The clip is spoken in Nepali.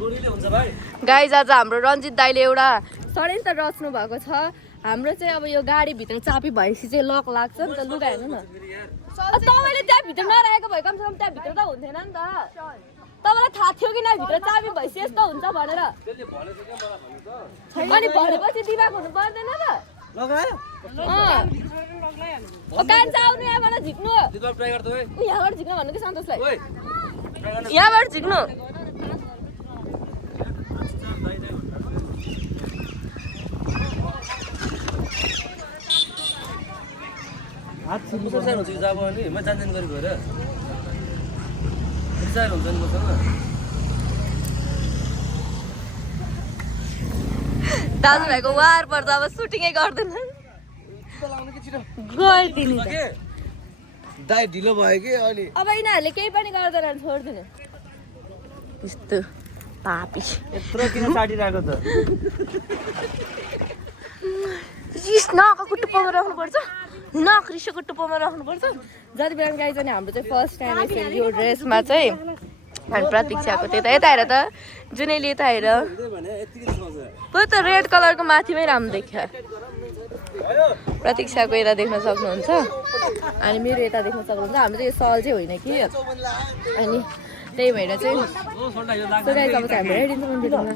गाइज आज हाम्रो रञ्जित दाइले एउटा षड्यन्त्र रच्नु भएको छ। हाम्रो चाहिँ अब यो गाडीभित्र चाबी भएपछि चाहिँ लक लाग्छ नि त। लुगा हेर्नु न, तपाईँले त्यहाँभित्र नराखेको भए कमसेकम त्यहाँभित्र त हुन्थेन नि त। तपाईँलाई थाहा थियो कि भित्र चाबी भएपछि यस्तो हुन्छ भनेर, अनि भनेपछि दिमाग हुनु पर्दैन र। कान्छ आउनु यहाँबाट झिक्नु, यहाँबाट झिक्नु भन्नु कि सन्तोषलाई, यहाँबाट झिक्नु। दाजुभाइको वार पर्छ अब सुटिङै गर्दैन। दाइ ढिलो भयो कि अनि अब यिनीहरूले केही पनि गर्दैन, छोडिदिनु। यस्तो पापी यत्रो किन काटिरहेको त? नखको टुप्पोमा राख्नुपर्छ, नखरिसोको टुप्पोमा राख्नुपर्छ। जति बेला गाई चाहिँ हाम्रो चाहिँ फर्स्ट टाइम यसरी यो ड्रेसमा चाहिँ हामी प्रतीक्षाको त्यता यता हेर त, जुनैले यता हेर त रेड कलरको माथिमै राम्रो देखियो। प्रतीक्षाको यता देख्न सक्नुहुन्छ अनि मेरो यता देख्न सक्नुहुन्छ। हाम्रो चाहिँ यो सल चाहिँ होइन कि, अनि त्यही भएर चाहिँ अब चाहिँ हाम्रो हेरिन्छ मन्दिरमा।